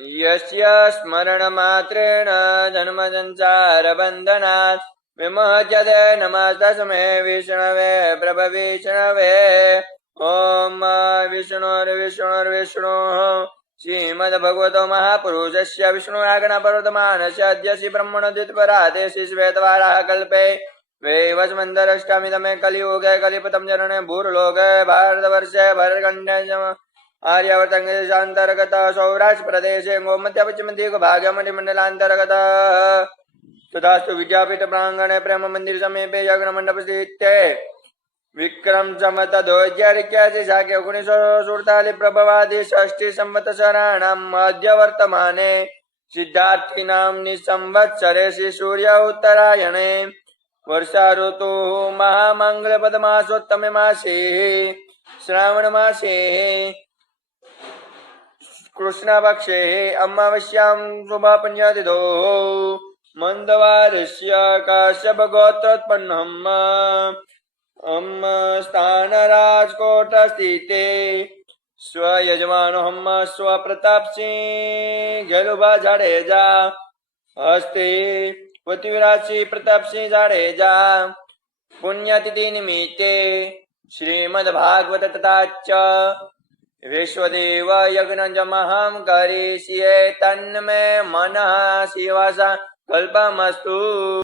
यस्य स्मरणमात्रेण जन्मसंसारबन्धनात् विमोच्यते नमस्तस्मै विष्णवे, प्रभविष्णवे। ॐ विष्णुर्विष्णुर्विष्णुः। श्रीमद्भगवतो महापुरुषस्य विष्णुरागणपर्वतमानस्य अद्यसि ब्रह्मणोदितपरादेशि श्वेतवाराः कल्पे वैवस्मन्दरष्टामितमे कलियुगे कलिपतं चरणे भूर्लोके, भारतवर्षे भरतखण्डे आर्यावर्तङ्गदेशान्तर्गत सौराष्ट्रप्रदेशे गोमत्यपश्चिमदिग्भागमण्डलान्तर्गत तथास्तु विद्यापीठ प्राङ्गणे प्रेम मंदिर समीपे यज्ञमण्डप स्थिते विक्रम संवत दो हज़ार इक्यासी शाखे एकोणीसशे सुडतालीस प्रभवादी षष्टी संवत्सराणां मध्य वर्तमाने। सिद्धार्थिनां निसंवत्सरे श्री सूर्य उत्तरायणे। वर्षा ऋतुः महामङ्गलपदमासोत्तमे मासे। श्रावण मासे कृष्णपक्षे अमावस्यां शुभपञ्चतिथो मन्दवारस्य काश्यपगोत्रोत्पन्नम्। अम् स्थानराजकोटस्थिते। स्वयजमानोऽहं स्वप्रताप सिंह गेलुबा जाडेजा। अस्ति पृथ्वीराज सिंह प्रताप सिंह जाडेजा। पुण्यतिथि निमित्ते श्रीमद्भागवत तथा च विश्वदेव यज्ञजमहं करिष्ये तन्मे मनः शिवसा कल्पमस्तु।